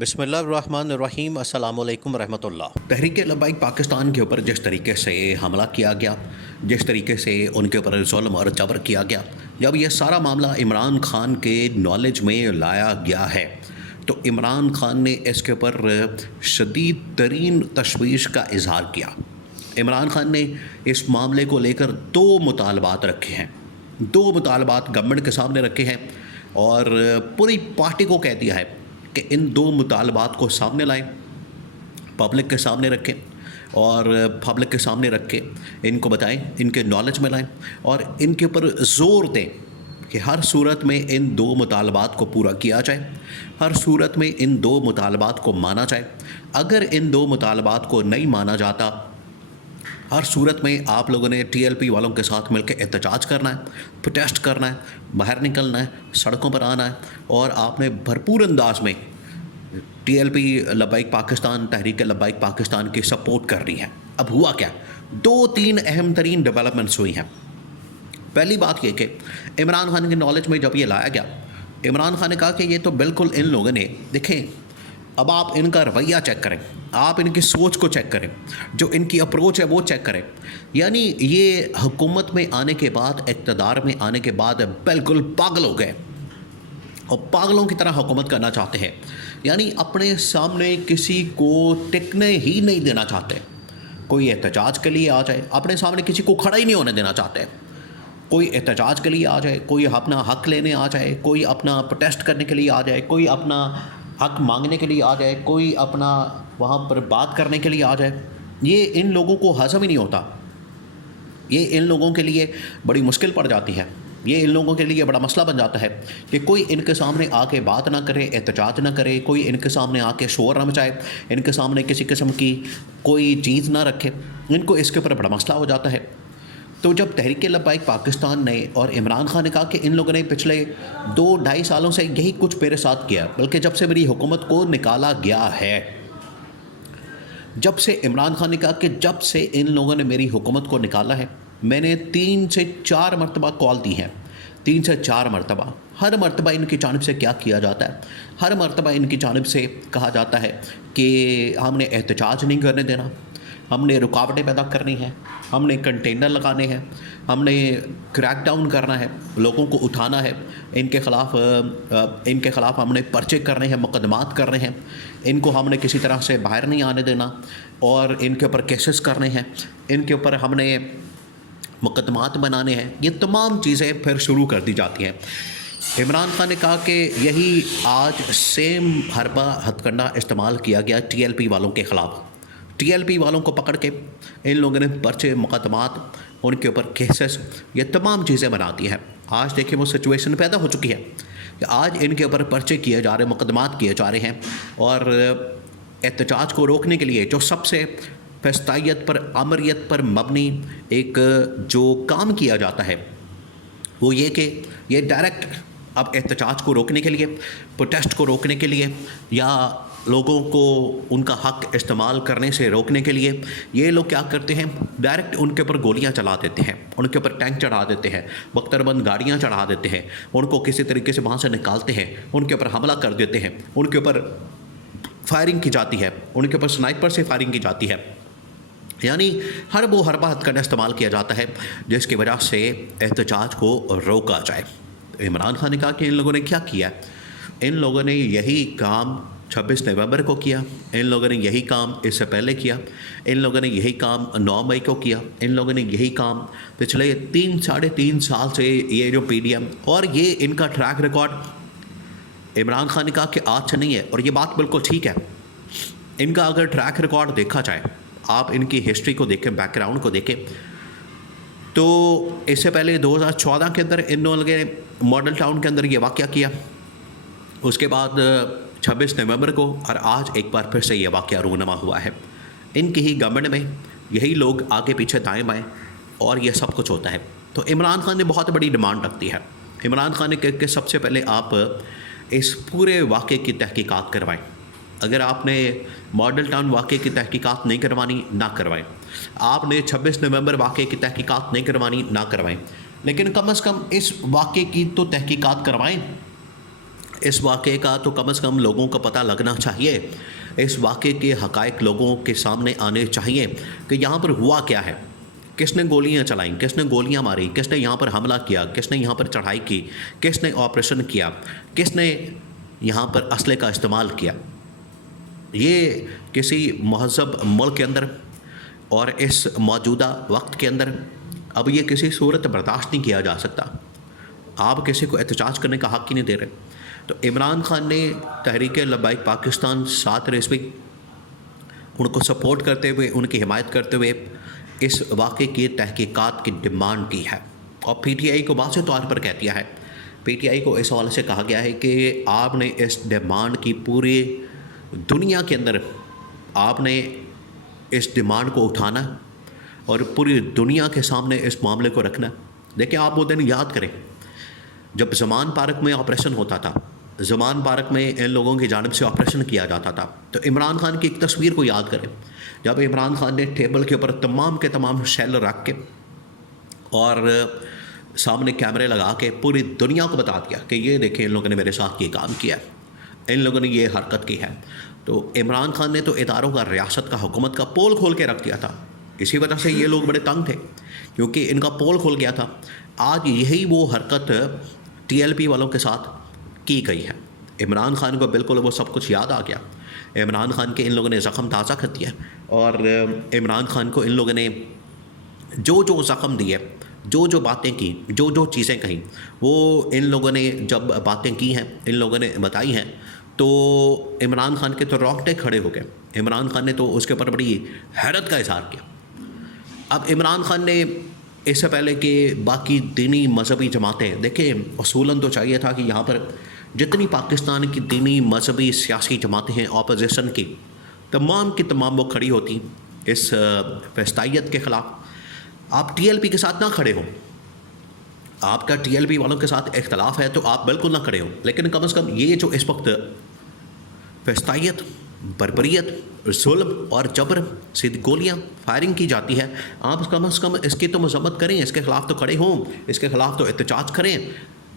بسم اللہ الرحمن الرحیم۔ السلام علیکم ورحمۃ اللہ۔ تحریک لبیک پاکستان کے اوپر جس طریقے سے حملہ کیا گیا، جس طریقے سے ان کے اوپر ظلم اور جبر کیا گیا، جب یہ سارا معاملہ عمران خان کے نالج میں لایا گیا ہے تو عمران خان نے اس کے اوپر شدید ترین تشویش کا اظہار کیا۔ عمران خان نے اس معاملے کو لے کر دو مطالبات رکھے ہیں، دو مطالبات گورنمنٹ کے سامنے رکھے ہیں اور پوری پارٹی کو کہہ دیا ہے کہ ان دو مطالبات کو سامنے لائیں، پبلک کے سامنے رکھیں اور پبلک کے سامنے رکھ کے ان کو بتائیں، ان کے نالج میں لائیں اور ان کے اوپر زور دیں کہ ہر صورت میں ان دو مطالبات کو پورا کیا جائے، ہر صورت میں ان دو مطالبات کو مانا جائے۔ اگر ان دو مطالبات کو نہیں مانا جاتا، ہر صورت میں آپ لوگوں نے ٹی ایل پی والوں کے ساتھ مل کے احتجاج کرنا ہے، پروٹیسٹ کرنا ہے، باہر نکلنا ہے، سڑکوں پر آنا ہے اور آپ نے بھرپور انداز میں ٹی ایل پی لبیک پاکستان، تحریک لبیک پاکستان کی سپورٹ کرنی ہے۔ اب ہوا کیا؟ دو تین اہم ترین ڈیولپمنٹس ہوئی ہیں۔ پہلی بات یہ کہ عمران خان کے نالج میں جب یہ لایا گیا، عمران خان نے کہا کہ یہ تو بالکل ان لوگوں نے، دیکھیں اب آپ ان کا رویہ چیک کریں، آپ ان کی سوچ کو چیک کریں، جو ان کی اپروچ ہے وہ چیک کریں۔ یعنی یہ حکومت میں آنے کے بعد، اقتدار میں آنے کے بعد بالکل پاگل ہو گئے اور پاگلوں کی طرح حکومت کرنا چاہتے ہیں۔ یعنی اپنے سامنے کسی کو ٹکنے ہی نہیں دینا چاہتے۔ کوئی احتجاج کے لیے آ جائے، اپنے سامنے کسی کو کھڑا ہی نہیں ہونے دینا چاہتے۔ کوئی احتجاج کے لیے آ جائے، کوئی اپنا حق لینے آ جائے، کوئی اپنا پروٹیسٹ کرنے کے لیے آ جائے، کوئی اپنا حق مانگنے کے لیے آ جائے، کوئی اپنا وہاں پر بات کرنے کے لیے آ جائے، یہ ان لوگوں کو ہضم ہی نہیں ہوتا۔ یہ ان لوگوں کے لیے بڑی مشکل پڑ جاتی ہے، یہ ان لوگوں کے لیے بڑا مسئلہ بن جاتا ہے کہ کوئی ان کے سامنے آ کے بات نہ کرے، احتجاج نہ کرے، کوئی ان کے سامنے آ کے شور نہ مچائے، ان کے سامنے کسی قسم کی کوئی چیز نہ رکھے، ان کو اس کے اوپر بڑا مسئلہ ہو جاتا ہے۔ تو جب تحریک لبیک پاکستان نے اور عمران خان نے کہا کہ ان لوگوں نے پچھلے 2-2.5 سالوں سے یہی کچھ میرے ساتھ کیا، بلکہ جب سے میری حکومت کو نکالا گیا ہے، جب سے عمران خان نے کہا کہ جب سے ان لوگوں نے میری حکومت کو نکالا ہے، میں نے 3 سے 4 مرتبہ کال دی ہے، 3 سے 4 مرتبہ۔ ہر مرتبہ ان کی جانب سے کیا کیا جاتا ہے؟ ہر مرتبہ ان کی جانب سے کہا جاتا ہے کہ ہم نے احتجاج نہیں کرنے دینا، ہم نے رکاوٹیں پیدا کرنی ہیں، ہم نے کنٹینر لگانے ہیں، ہم نے کریک ڈاؤن کرنا ہے، لوگوں کو اٹھانا ہے، ان کے خلاف ہم نے پرچے کرنے ہیں، مقدمات کرنے ہیں، ان کو ہم نے کسی طرح سے باہر نہیں آنے دینا اور ان کے اوپر کیسز کرنے ہیں، ان کے اوپر ہم نے مقدمات بنانے ہیں۔ یہ تمام چیزیں پھر شروع کر دی جاتی ہیں۔ عمران خان نے کہا کہ یہی آج سیم حربہ ہتھ کنڈا استعمال کیا گیا ٹی ایل پی والوں کے خلاف۔ ٹی ایل پی والوں کو پکڑ کے ان لوگوں نے پرچے، مقدمات، ان کے اوپر کیسز، یہ تمام چیزیں بناتی ہیں۔ آج دیکھیں وہ سچویشن پیدا ہو چکی ہے کہ آج ان کے اوپر پرچے کیے جا رہے ہیں، مقدمات کیے جا رہے ہیں اور احتجاج کو روکنے کے لیے جو سب سے فسطائیت پر، امریت پر مبنی ایک جو کام کیا جاتا ہے وہ یہ کہ یہ ڈائریکٹ اب احتجاج کو روکنے کے لیے، پروٹیسٹ کو روکنے کے لیے یا لوگوں کو ان کا حق استعمال کرنے سے روکنے کے لیے یہ لوگ کیا کرتے ہیں؟ ڈائریکٹ ان کے اوپر گولیاں چلا دیتے ہیں، ان کے اوپر ٹینک چڑھا دیتے ہیں، بختربند گاڑیاں چڑھا دیتے ہیں، ان کو کسی طریقے سے وہاں سے نکالتے ہیں، ان کے اوپر حملہ کر دیتے ہیں، ان کے اوپر فائرنگ کی جاتی ہے، ان کے اوپر سنائپر سے فائرنگ کی جاتی ہے۔ یعنی ہر وہ حربہ ہتھ کنڈا استعمال کیا جاتا ہے جس کی وجہ سے احتجاج کو روکا جائے۔ عمران خان نے کہا کہ ان لوگوں نے کیا کیا؟ ان لوگوں نے یہی کام 26 نومبر کو کیا، ان لوگوں نے یہی کام اس سے پہلے کیا، ان لوگوں نے یہی کام 9 مئی کو کیا، ان لوگوں نے یہی کام پچھلے 3-3.5 سال سے، یہ جو پی ڈی ایم اور یہ ان کا ٹریک ریکارڈ۔ عمران خان نے کہا کہ آج سے نہیں ہے اور یہ بات بالکل ٹھیک ہے۔ ان کا اگر ٹریک ریکارڈ دیکھا جائے، آپ ان کی ہسٹری کو دیکھیں، بیک گراؤنڈ کو دیکھیں، تو اس سے پہلے 2014 کے اندر ان لوگوں نے ماڈل ٹاؤن کے اندر یہ واقعہ کیا، اس کے بعد 26 نومبر کو، اور آج ایک بار پھر سے یہ واقعہ رونما ہوا ہے۔ ان کی ہی گورنمنٹ میں یہی لوگ آگے پیچھے دائیں بائیں اور یہ سب کچھ ہوتا ہے۔ تو عمران خان نے بہت بڑی ڈیمانڈ رکھتی ہے۔ عمران خان نے کہا کہ سب سے پہلے آپ اس پورے واقعے کی تحقیقات کروائیں۔ اگر آپ نے ماڈل ٹاؤن واقعے کی تحقیقات نہیں کروانی، نہ کروائیں۔ آپ نے 26 نومبر واقعے کی تحقیقات نہیں کروانی، نہ کروائیں، لیکن کم از کم اس واقعے کی تو تحقیقات کروائیں۔ اس واقعے کا تو کم از کم لوگوں کو پتہ لگنا چاہیے، اس واقعے کے حقائق لوگوں کے سامنے آنے چاہیے کہ یہاں پر ہوا کیا ہے، کس نے گولیاں چلائیں، کس نے گولیاں ماری، کس نے یہاں پر حملہ کیا، کس نے یہاں پر چڑھائی کی، کس نے آپریشن کیا، کس نے یہاں پر اسلحے کا استعمال کیا۔ یہ کسی مہذب ملک کے اندر اور اس موجودہ وقت کے اندر اب یہ کسی صورت برداشت نہیں کیا جا سکتا۔ آپ کسی کو احتجاج کرنے کا حق ہی نہیں دے رہے۔ تو عمران خان نے تحریک لبیک پاکستان 7 ان کو سپورٹ کرتے ہوئے، ان کی حمایت کرتے ہوئے اس واقعے کی تحقیقات کی ڈیمانڈ کی ہے، اور پی ٹی آئی کو واضح طور پر کہہ دیا ہے۔ پی ٹی آئی کو اس حوالے سے کہا گیا ہے کہ آپ نے اس ڈیمانڈ کی پوری دنیا کے اندر آپ نے اس ڈیمانڈ کو اٹھانا اور پوری دنیا کے سامنے اس معاملے کو رکھنا۔ دیکھیں، آپ وہ دن یاد کریں جب زمان پارک میں آپریشن ہوتا تھا، زمان پارک میں ان لوگوں کی جانب سے آپریشن کیا جاتا تھا، تو عمران خان کی ایک تصویر کو یاد کریں جب عمران خان نے ٹیبل کے اوپر تمام کے تمام شیل رکھ کے اور سامنے کیمرے لگا کے پوری دنیا کو بتا دیا کہ یہ دیکھیں ان لوگوں نے میرے ساتھ یہ کام کیا ہے، ان لوگوں نے یہ حرکت کی ہے۔ تو عمران خان نے تو اداروں کا، ریاست کا، حکومت کا پول کھول کے رکھ دیا تھا۔ اسی وجہ سے یہ لوگ بڑے تنگ تھے کیونکہ ان کا پول کھول گیا تھا۔ آج یہی وہ حرکت ٹی ایل پی والوں کے ساتھ کی گئی ہے۔ عمران خان کو بالکل وہ سب کچھ یاد آ گیا۔ عمران خان کے ان لوگوں نے زخم تازہ کر دیا، اور عمران خان کو ان لوگوں نے جو زخم دیے، جو باتیں کی، جو چیزیں کہیں، وہ ان لوگوں نے جب باتیں کی ہیں، ان لوگوں نے بتائی ہیں، تو عمران خان کے تو رونگٹے کھڑے ہو گئے۔ عمران خان نے تو اس کے اوپر بڑی حیرت کا اظہار کیا۔ اب عمران خان نے اس سے پہلے کہ باقی دینی مذہبی جماعتیں، دیکھیں اصولاً تو چاہیے تھا کہ یہاں پر جتنی پاکستان کی دینی مذہبی سیاسی جماعتیں ہیں اپوزیشن کی، تمام کی تمام وہ کھڑی ہوتی اس فسطائیت کے خلاف۔ آپ ٹی ایل پی کے ساتھ نہ کھڑے ہوں، آپ کا ٹی ایل پی والوں کے ساتھ اختلاف ہے تو آپ بالکل نہ کھڑے ہوں، لیکن کم از کم یہ جو اس وقت فسطائیت، بربریت، ظلم اور جبر سے گولیاں فائرنگ کی جاتی ہے، آپ کم از کم اس کی تو مذمت کریں، اس کے خلاف تو کھڑے ہوں، اس کے خلاف تو احتجاج کریں،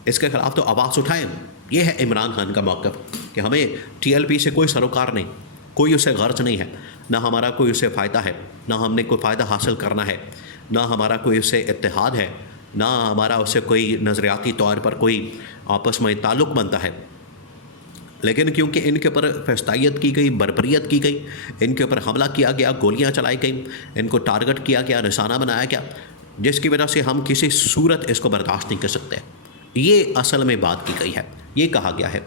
اس کے خلاف تو آواز اٹھائیں۔ یہ ہے عمران خان کا موقف کہ ہمیں ٹی ایل پی سے کوئی سروکار نہیں، کوئی اسے غرض نہیں ہے، نہ ہمارا کوئی اسے فائدہ ہے، نہ ہم نے کوئی فائدہ حاصل کرنا ہے، نہ ہمارا کوئی اسے اتحاد ہے، نہ ہمارا اسے کوئی نظریاتی طور پر کوئی آپس میں تعلق بنتا ہے۔ لیکن کیونکہ ان کے اوپر فسطائیت کی گئی، بربریت کی گئی، ان کے اوپر حملہ کیا گیا، گولیاں چلائی گئیں، ان کو ٹارگٹ کیا گیا، نشانہ بنایا گیا، جس کی وجہ سے ہم کسی صورت اس کو برداشت نہیں کر سکتے۔ یہ اصل میں بات کی گئی ہے، یہ کہا گیا ہے۔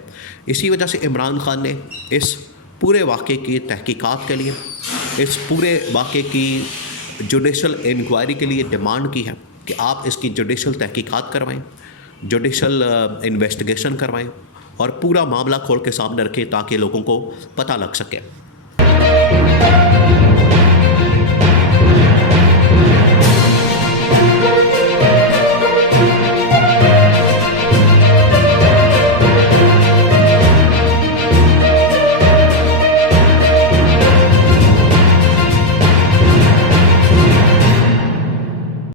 اسی وجہ سے عمران خان نے اس پورے واقعے کی تحقیقات کے لیے، اس پورے واقعے کی جوڈیشل انکوائری کے لیے ڈیمانڈ کی ہے کہ آپ اس کی جوڈیشل تحقیقات کروائیں، جوڈیشل انویسٹیگیشن کروائیں، اور پورا معاملہ کھول کے سامنے رکھیں تاکہ لوگوں کو پتہ لگ سکے۔